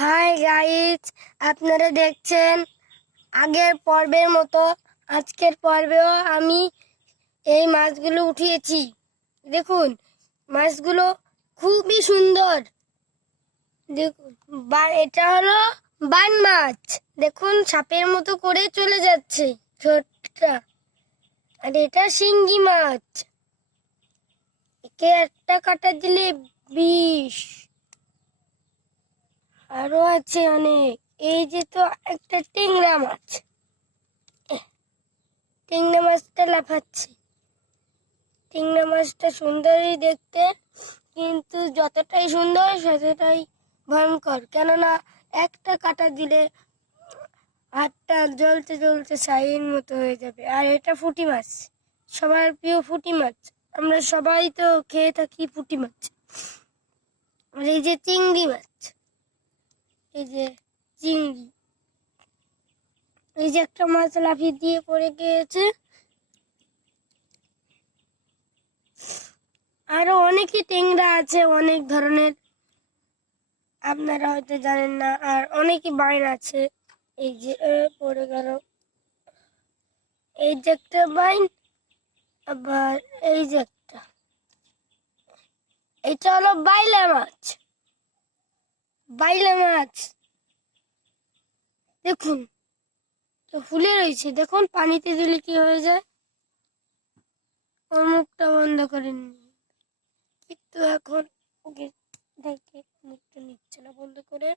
Hi guys, আপনারা দেখছেন আগের পর্বের মতো আজকের পর্বেও আমি এই মাছগুলো উঠিয়েছি। দেখুন, মাছগুলো খুবই সুন্দর। দেখুন, এটা হলো বান মাছ। দেখুন, সাপের মতো করে চলে যাচ্ছে ছোটটা। আর এটা শিঙ্গি মাছ। একে একটা কাটা দিলে বিষ। আরো আছে অনেক। এই যে তো একটা টেংরা মাছ। টেংরা মাছটা লাফাচ্ছে। টেংরা মাছটা সুন্দরই দেখতে, কিন্তু যতটাই সুন্দর ততটাই ভয়ঙ্কর। কেননা একটা কাটা দিলে হাতটা জ্বলতে জ্বলতে ছাইয়ের মতো হয়ে যাবে। আর এটা পুঁটি মাছ, সবার প্রিয় পুঁটি মাছ। আমরা সবাই তো খেয়ে থাকি পুঁটি মাছ। আর এই যে চিংড়ি মাছ, এই যে চিংড়ি, এই যে একটা মাছ লাফিয়ে দিয়ে পড়ে গিয়েছে। আরো অনেকই টেংরা আছে, অনেক ধরনের, আপনারা হয়তো জানেন না। আর অনেকই বাইন আছে। এই যে পড়ে গেল, এই যে একটা বাইন, আবার এই যে একটা, এটা হলো বাইলা মাছ। বাইলা মাছ দেখুন, তো ফুলে রয়েছে। দেখুন, পানিতে দিলে কি হয়ে যায়। ওর মুখটা বন্ধ করে নি, কিন্তু এখন ওকে দেখে মুখটা নিচ্ছে না বন্ধ করে।